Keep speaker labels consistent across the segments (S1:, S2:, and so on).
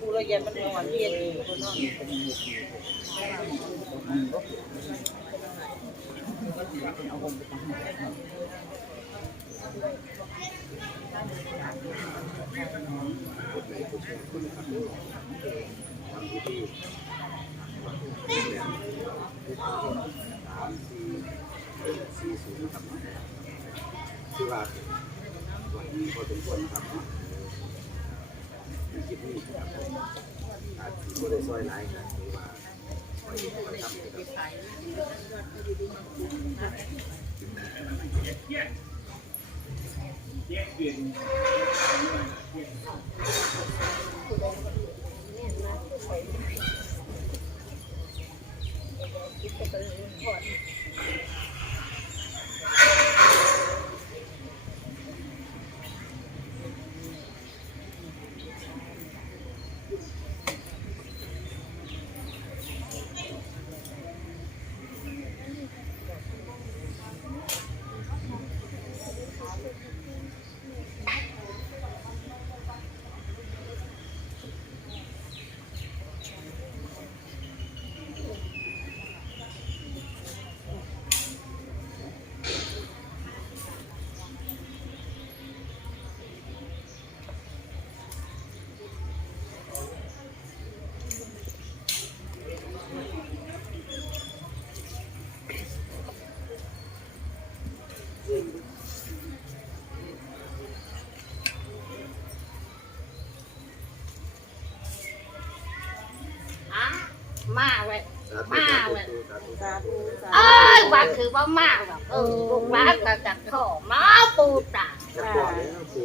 S1: กู
S2: ละเอียดมันนอนเย็นอยู่คนนอน
S3: สามสี่สี่ศูนย์ครับคือว่าวันนี้พอสมควรนะครับ ในคลิปนี้ครับอาจจะไม่ได้ซอยไลน์กันหรือว่าซอยซอยทำนะครับ
S4: อะ มาเว้ย
S3: สาธุ
S4: มา
S3: สาธุ
S4: เว้ย
S3: สาธุ
S1: สาธุสา
S4: เอ้ยว่าคือว่ามาแบบเออลูกรักก็จะขอมาปูตา
S3: จะปล่อยแล้วปู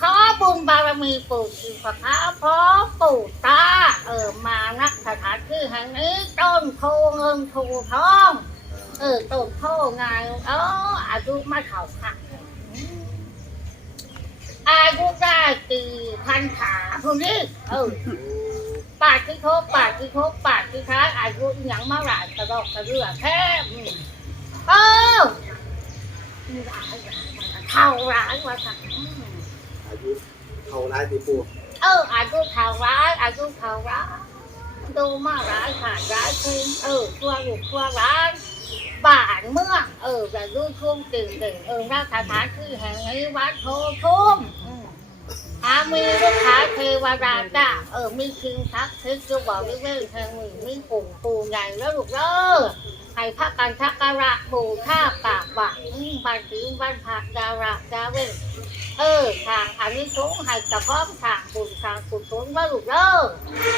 S4: ขอบุญบารมีปู่คือพระค้าพร้อมปู่ตา เออมานักสถานที่แห่งนี้ต้นโพเงินโพทองเออต้นโพงานเอออายุมาเข่าค่ะอายุได้ตีพันขาคนนี้เออ ปาดที่โคกปาดที่โคกปาดที่ค้าอายุหย่างมาหลายกระดอกกระเรือแค่เออร้ายเท่าร้ายว่าค่ะอา
S3: ยุเขาร้ายตีปู
S4: เอออายุเท่าร้ายอายุเท่าร้ายดูมาร้ายขาดร้ายคืนเออทั่วลูกทั่วร้านบานเมื่อเออแต่ดูทุ่มตื่นตื่นเออราชสถานที่แห่งนี้วัดโพทุ่ม อามีลูกค้าเทวดาจ้าเออมีคิงทักทึกจะบอกวิเวกแห่งหนึ่งมีปู่มปูใหญ่แล้วลูกเด้อให้พักกันชักการะปู่ท่ากราบไหวอืมบันถึงบันผักดาระดาเวกเออทางอันนี้สงให้กระพร้อมทางบุญทางกุศลว่าลูกเด้อ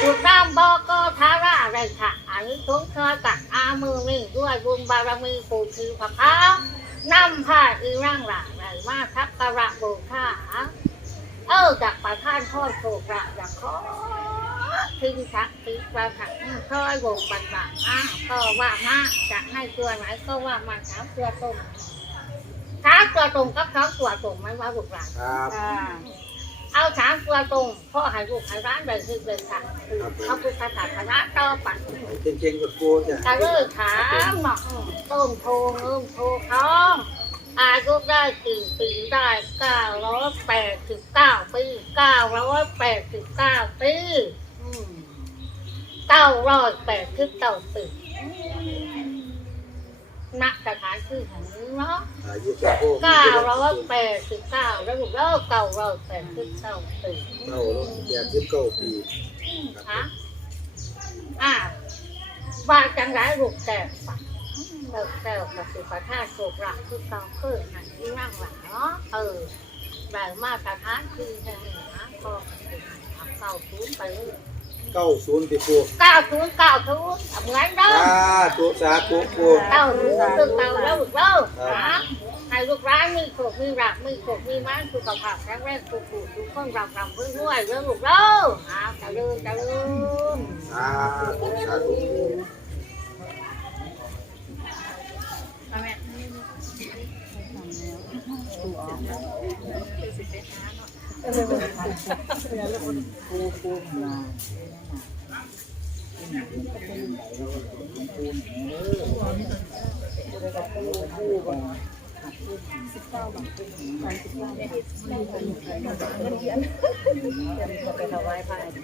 S4: บุญน้ำบอก็ทาระอะไรค่ะอันนี้สงเธอกัดอามือนี่ด้วยบุญบารมีปู่คือพระพาวนำผ้าอีร่างหลังไหนมาทักการะบูชา เออจากประท่านพ่อโศกระจากขอทิ้งชักทิ้งประถังคอยวงบันบังอ้าวก็ว่ามาจะให้ตัวไหนก็ว่ามาถามตัวตรงถามตัวตรงกับเขาตัวตรงมันว่าบุกหลาน
S3: ครับ
S1: ค่ะ
S4: เอาถามตัวตรงพ่อให้ลูกให้ร้านเดินคือเดินทางเขาพุทธศาสนาต่อไป
S3: เก่งๆกับปูจ้ะ
S4: ก็เลยถามเนาะต้นโพเงินโพทอง อายุได้กี่ปีได้เก้าร้อยแปดสิบเก้าปีเก้าร้อยแปดสิบเก้าปีอืมเก้าร้อยแปดสิบเก้าปีณสถานที่แห่งนี้เนาะ
S3: อายุกับปู
S4: เก้าร้อยแปดสิบเก้าแล้วลูกเลิกเก้าร้อยแปดสิบเก้าปี
S3: เก้าร้อยแปดสิบเก้าปี
S4: ฮะอ่าว่าจังไรลูกแต่ปะ เลิกแต่กับสิประท่าโศกรักคือเกาเกิดหันที่นั่งหลังเนาะเออได้มาตรฐานคือแห่งนี้นะก็เก้าศูนย์ไปเลย
S3: เก้าศูนย์ตีปู
S4: เก้าศูนย์เก้าศูนย์เหมือนเดิม
S3: สาธุสาธุปู
S4: เก้าศูนย์คือเก่าแล้วลูกเลิกนะให้ลูกร้านมีโขกมีรักมีโขกมีมันสุขภาพแข็งแรงสุขุสุขคนรำรำเพื่อด้วยเรื่องลูกเลิกนะแต่เจริญเจริญ
S3: สาธุสาธุ
S2: ไปถวายพระอาจ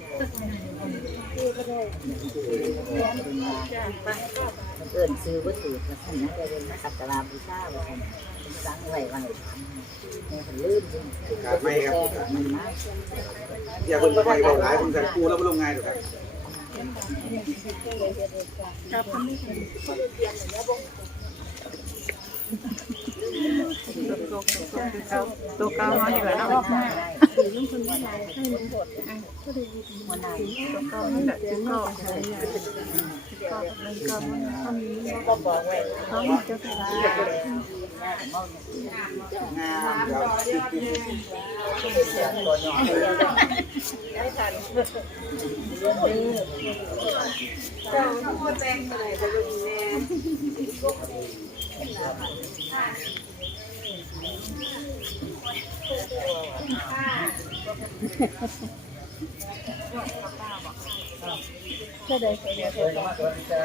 S2: ารย์ เอิ่นซื้อวัตถุมาสั่นนะจะเป็นนักสักการะบูชาว่าซั่นสั่งไว้ไว้แม่ก็ลืมจริง
S3: ครับไม่ครับ
S2: มันมา
S3: อย่าคนไปบอกหลายคนกันกูแล้วไม่ลงง่ายหรอกครับ
S1: ตัวเก้าน้อยอยู่แล้ว
S2: รอบหน้า ได้
S1: ก็มีแบบถึงก็
S2: ก็บอกไว้
S1: เขามีเจ้า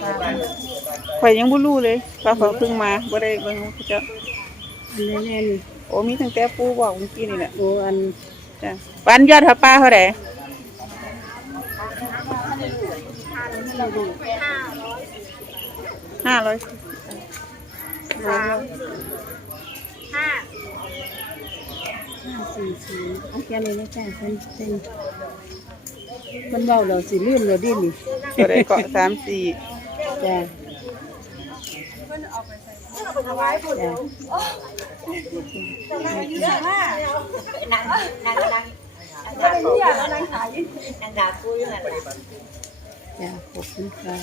S1: สาว
S3: งามครับ
S5: ข่อยยังบ่รู้เลยว่าเขาเพิ่งมาบ่ได้เบิ่งเขาเจ้า
S1: อันนี้แน่น
S5: โอ้มีตั้งแต่ปู่บอกเมื่อกี้นี่แหละ
S1: โอ้อัน
S5: จ้ะปันยอดผ้าป่าเท่าใดห้าร้อย
S4: สามห้า
S1: ห้าสี่สี่เอาแค่นี้นะจ้าเป็นเป็นมันเบาเราสิลืมเราดิ้นนี่
S5: ตัวใดเกาะสามสี่
S1: จ้าจ้า
S2: นั่งนั่งนั่งนั่งด่าคุยนั่งด่าคุยนั่นแหละ
S1: จ้าขอบคุณค่ะ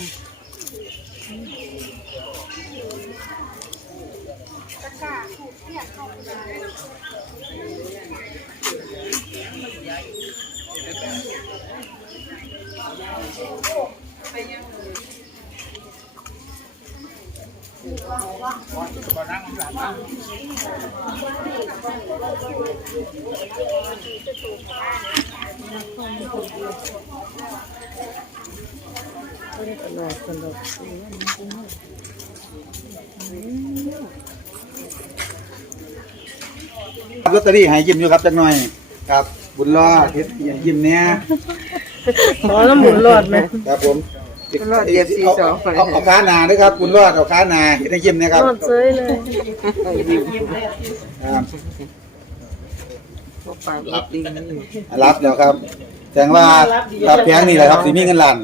S3: ลอตเตอรี่ให้ยิ้มอยู่ครับจักหน่อยครับ บุญรอดเฮ็ดอย่างยิ้มเนี่ย
S1: ขอแล้วหมุนรอดไหม
S3: ครับผม
S5: บุญรอดเอฟซีสอง
S3: เอาเอาขาหนาด้วยครับบุญรอดเอาขาหนาเฮ็ดให้ยิ้มนะครับ
S1: รอดเซยเลย
S3: ครับ
S5: ปากรับดี
S3: รับแล้วครับแสดงว่ารับแพงนี่แหละครับสิมีเงินล้าน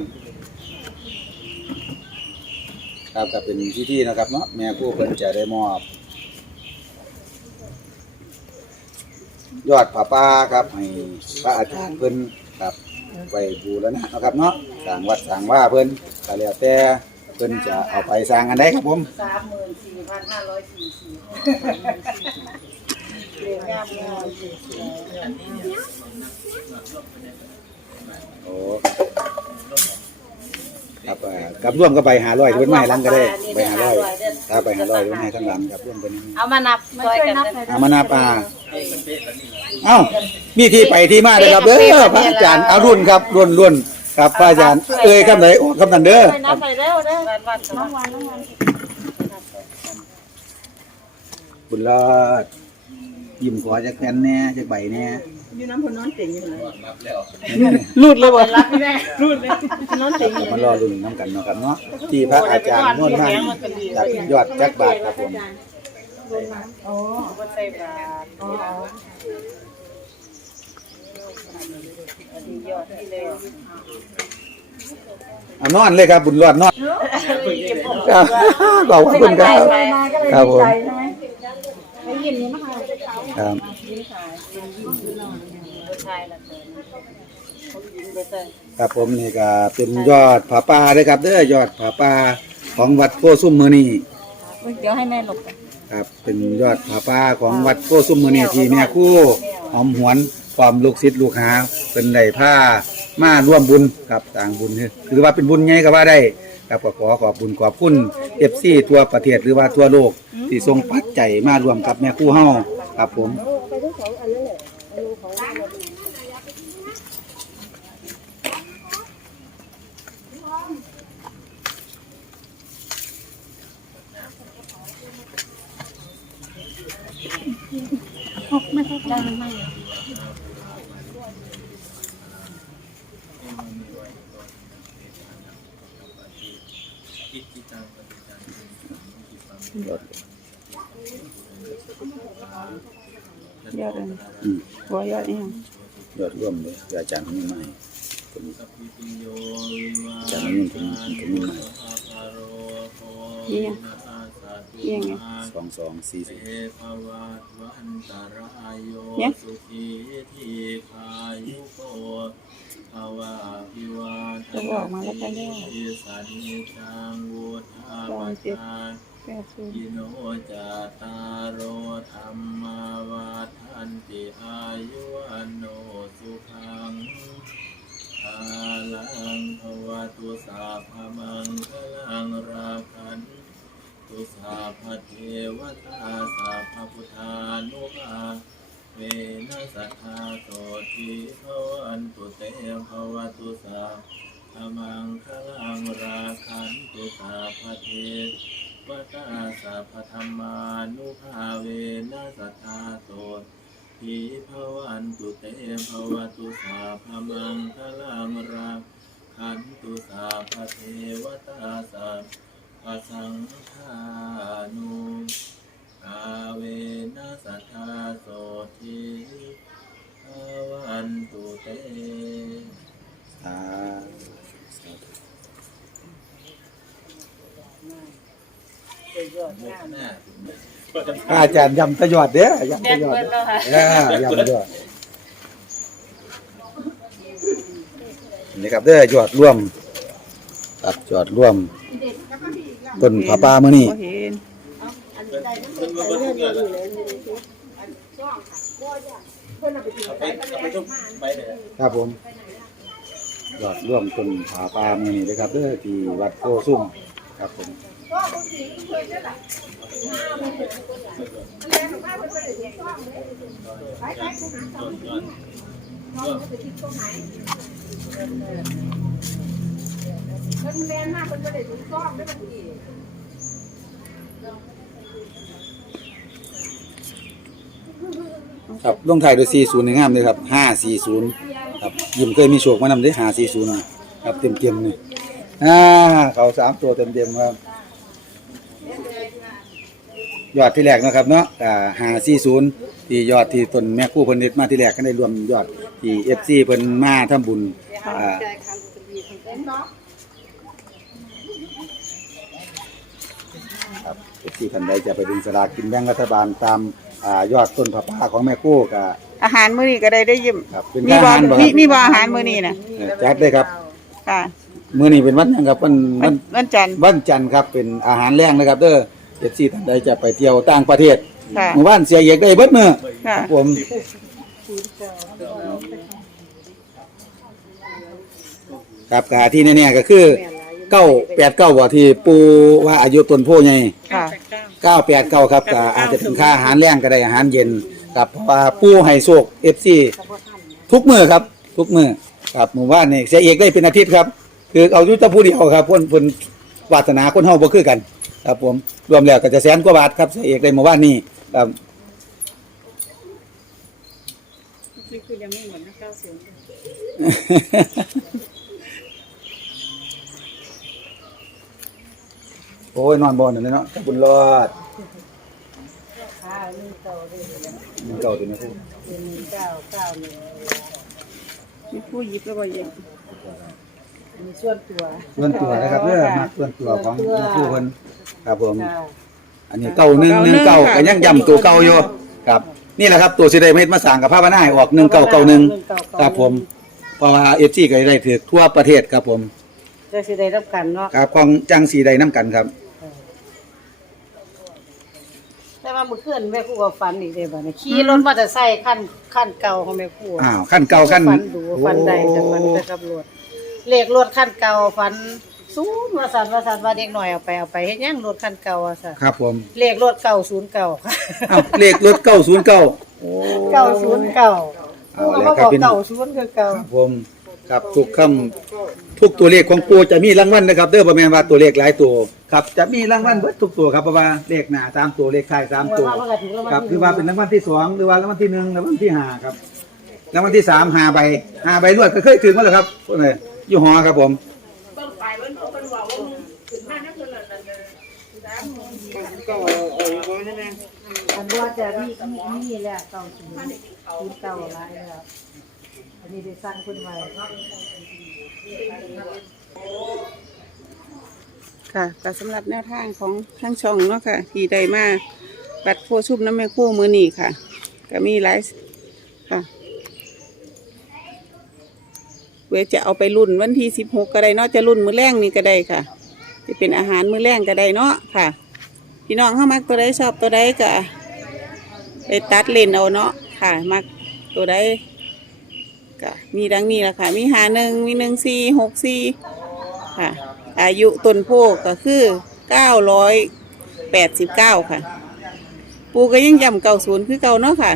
S3: ครับก็เป็นที่ที่นะครับเนาะแม่ผู้เพิ่นจะได้มอบ ยอดผ้าป่าครับให้พระอาจารย์เพิ่นครับไว้บูรณะเนาะครับเนาะสร้างวัดสร้างว่าเพิ่นก็แล้วแต่เพิ่นจะเอาไปสร้างอันใดครับผม
S2: สามหมื่นสี่พันห้าร้อยสี่สิบเรียนยามงาน
S3: โอ้ ครับอ่ากับร่วมก็ไปหาร้อยเพิ่นมาให้หลังก็ได้ไปหาร้อยถ้าไปหาร้อยเพิ่นให้ทั้งหลังครับร่วมกันนี้
S2: เอามานับซอยกันเลย
S3: อามานาปาเอ้ามีที่ไปที่มาเลยครับเด้อพระอาจารย์เอารุ่นครับรุ่นรุ่นครับพระอาจารย์เอ้ยคำไหนโอ้คำนั้นเด้อ
S4: ไปนับไปเร็วเด้อ
S2: วันวันน้องวัน
S3: บุญรอดยิ้มขอจากแผ่นแหน่จากใบแหน่
S1: อยู่น้ำผลนอนเต็งอยู่เลย
S5: รูดเลยบ่
S1: รับไม่ได้รูดเลยนอนเต็งอยู่
S3: มารอรุ่นน้ำกันเนาะครับเนาะที่พระอาจารย์นวลนั่นจากยอดจักบาทครับผม
S2: ก็ใส่บาตรดียอดที่เลย
S3: เอานอนเลยครับบุญรอดนอนครับขอบคุณครับครับผมครับ ครับผมนี่ก็เป็นยอดผาป่าเลยครับเด้อยอดผาป่าของวัดโพซุ่มมือนี่
S2: เดี๋ยวให้แม่หลบ
S3: ครับเป็นยอดผาป่าของวัดโพซุ่มมือนี่ที่แม่ครู่หอมหวนความลูกศิษย์ลูกหาเป็นได้ผ้ามาร่วมบุญกับต่างบุญคือว่าเป็นบุญไงก็ว่าได้ครับก็ขอขอบบุญขอบคุณเอฟซีทั่วประเทศหรือว่าทั่วโลก ที่ทรงปัจจัยมารวมกับแม่ครู่เฮาครับผม
S1: ไปทั้งสองอันนั่หละอันของเรา
S5: ยอื
S3: ม
S5: ยอดอีหยัง
S3: ยอดร่วมเลยอาจารย์คนใหม่อาจารย์คนนี้คนคนนี้ใหม่
S5: อีห ยังอีหยังไง
S3: สองสองสี่สิบ
S5: เนี่ยจะบอกมาแล้วกันเด้อลองสิแปดศูนย์
S6: อิโนจาตารโอธรรมาวาทันติอายุวันโนสุขังภาลังภวตุสาพมัง ตุเตภวตุสาพมังคลังรักขันตุสาพเทวตาสัพพสังฆานุภาเวนัสตตาโตทีภวันตุเต
S3: อ่า
S1: ยอดงาม
S3: อาจารย์ยำตะยอดเด้อยำตะยอดเด้อยำตะยอด ครับเด้อยอดร่วมครับยอดร่วมต้นผาป่ามื้อนี้
S5: บ่เห็น
S3: ครับผมยอดร่วมต้นผาป่ามื้อนี้เลยครับเด้อที่วัดโพซุ่มครับผม
S5: ไ
S6: ปไปไปหาสองที่นี่น้องจะ
S5: ไปทิ้งตรงไหน
S3: ครับลงท้ายด้วย40ในงามเลยครับ540ครับยิ้มเคยมีโชคมานำได้540ครับเต็มๆนี่อ่าเขาสามตัวเต็มๆครับยอดที่แรกนะครับเนาะอ่า540ที่ยอดที่ต้นแม่คู่เพิ่นเฮ็ดมาที่แรกก็ได้รวมยอดที่ FC เพิ่นมาทำบุญ
S1: คำจะมีคนเต้นเนาะ
S3: ครับที่ท่านใดจะไปดึงสลากกินแบ่งรัฐบาลตามอ่ายอดต้นผาป่าของแม่ครู่ก็
S5: อาหารมื้อนี้ก็ได้ได้ยิ้ม
S3: ครับเป็น
S5: มี
S3: ค่าอา
S5: บ่
S3: หารบ่ค
S5: มี
S3: รับ
S5: มีบ่อาหารมื้อนี้น่ะ
S3: เออจัดได้ครับ
S5: ค่ะ
S3: มื้อนี้เป็นวันหยังครับวัน
S5: วั
S3: วันน
S5: วันจันทร์
S3: วันจันทร์ครับเป็นอาหารแรงนะครับเด้อ FC ท่านใดจะไปเที่ยวต่างประเทศ
S5: ค่ะ
S3: หมู่บ้านเสียเอกได้เบิดมื้อ
S5: ค่ะ
S3: ผม ครับกาที่แน่ๆก็คือเก้าแปดเก้าบ่ที่ปูว่าอายุต้นโพใหญ่
S5: ค่ะ
S3: เก้าแปดเก้าครับก็อาจจะเป็นค่าอาหารแรงก็ได้อาหารเย็นครับเพราะว่าปูให้โชค FC ทุกมื้อครับ ทุกมื้อครับหมู่บ้านนี่เสียเอกได้เป็นอาทิตย์ครับ คือเอาอยู่แต่ผู้เดียวครับเพิ่นเพิ่นวาสนาคนเฮาบ่คือกัน ครับผมรวมแล้วก็จะแสนกว่าบาทครับเสียเอกได้หมู่บ้านนี้ครับ
S1: นี่คือยังไม่เหมือนนะข้าวเสียง
S3: โอ้ยนอนบอลนั่นเลยเนาะขอบคุญรอด
S1: ข้าวนี่โตด้วย
S3: มันเก่าตัวนี้พูด
S1: เป็นเก้าเก้าหนึ่ง
S5: มีผู้หยิบแล้วบ่ยิ้ม
S1: มีส่วนตัว
S3: ส่วนตัวนะครับเด้อมาส่วนตัวของแม่ครูเพิ่นครับผม
S1: ค่ะ
S3: อันนี้เก่าหนึ่งหนึ่งเก่าก็ยังย้ำตัวเก่าอยู่ครับ นี่แหละครับตัวสิได้เม็ดมาสั่งกับภาพนาให้ออกหนึ่งเก่าเก่าหนึ่งครับผมเพราะว่าเอฟซีก็ได้ถือทั่วประเทศครับผม
S1: จะสิได้รับกันเนาะ
S3: ครับของจังสีใดน้ำกันครับ
S1: แต่ว่าเมื่อคืนแม่ครูก็ฝันอีกเด้บัดนี้ขี่รถมอเตอร์ไซค์คันคันเก่าของแม่ครู
S3: อ้าวขั้นเก่าขั้น
S1: ฝันดูฝันใดแต่ฝันแต่กับรถเลขรถคันเก่าฝันสูงว่าสันว่าสันว่าเด็กหน่อยเอาไปเอาไปเฮ็ดหยังรถคันเก่าว่าซั่น
S3: ครับผม
S1: เลขรถเก่าศูนย์เก่าค่ะ
S3: อ้าวเลขรถเก้าศูนย์เก้าโอ้
S1: เก่าศูนย์เก่า
S3: เอา
S1: ผู้
S3: แล้
S1: ก็
S3: ว
S1: มา
S3: ครับ
S1: บอก
S3: พี่น้อง
S1: เก่าศูนย์คือเก่า
S3: ครับผม ครับทุกคำทุกตัวเลขของปูจะมีรางวัลนะครับเด้อประมาณว่าตัวเลขหลายตัวครับจะมีรางวัลเบิดทุกตัวครับเพราะว่าเลขหน้าตามตัวเลขท้ายตามตัว
S1: ว่าว่าก็ถือรางวัล
S3: ครับ
S1: ที่
S3: คือว่าเป็นรางวัลที่สองหรือว่ารางวัลที่หนึ่งรางวัลที่ห้าครับรางวัลที่สามห้าใบห้าใบรวดก็เคยถึงมาแล้วครับพวกนี้อยู่หอครับผม
S1: อันว่าจะมีมีมีแหละเก่าศูนย์ศูนย์เก่าหลายแล้ว อันนี้ได้สร้างขึ้นไว้
S5: ค่ะก็สำหรับแนวทางของทั้งช่องเนาะค่ะ ที่ได้มาบัตโพชุบน้ำแม่คู่มือนี่ค่ะ ก็มีหลายค่ะเวจะเอาไปรุ่นวันที่สิบหกก็ได้เนาะจะรุ่นมือแรงนี่ก็ได้ค่ะ จะเป็นอาหารมือแรงก็ได้เนาะค่ะ พี่น้องเข้ามักตัวใดชอบตัวใดก็ไปตัดเลนเอาเนาะค่ะมักตัวใด ก็มีดังนี้แหละค่ะ มีหาหนึ่งมีหนึ่งสี่หกสี่ค่ะ อายุต้นโพกก็คือเก้าร้อยแปดสิบเก้าค่ะ ปูก็ยังยำเก่าศูนย์คือเก่าเนาะค่ะ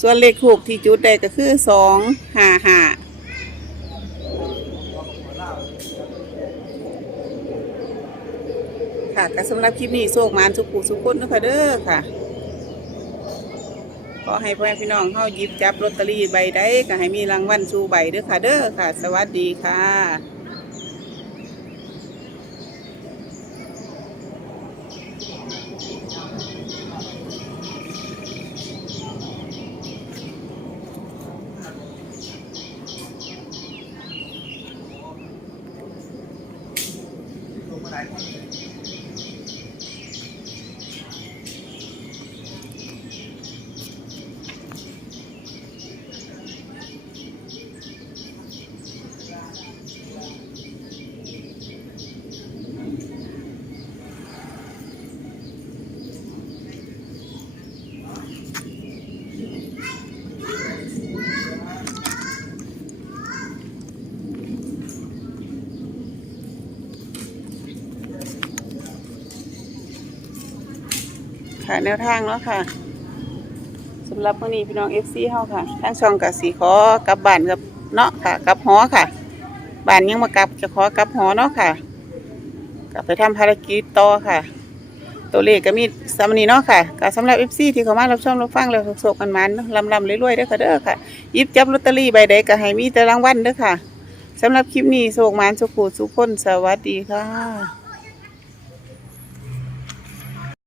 S5: ส่วนเลขถูกที่จุดได้ก็คือสองห้าห้าค่ะก็สำหรับคลิปนี้โชคมานสุขุสุขคนนะคะเด้อค่ะ ขอให้พ่อแม่พี่น้องเข้ายิบจับลอตเตอรี่ใบใดก็ให้มีรางวัลชูใบเด้อค่ะ เด้อค่ะ สวัสดีค่ะ ค่ะ แนวทางเนาะค่ะสำหรับวันนี้พี่น้องเอฟซีเฮาค่ะทางช่องกับสีขอกลับบ้านกับเนาะค่ะกลับหอค่ะบ้านยังมากลับจะขอกลับหอเนาะค่ะกลับไปทำภารกิจต่อค่ะ ตัวเลขก็มีสำนีเนาะค่ะก็สำหรับเอฟซีที่เขามารับชมรับฟังแล้วโศกๆกันมันลำลำๆรวยๆเด้อค่ะเด้อค่ะยิบจับลอตเตอรี่ใบใดก็ให้มีแต่รางวัลเด้อค่ะสำหรับคลิปนี้โศกมันสุขูสุขคนสวัสดีค่ะ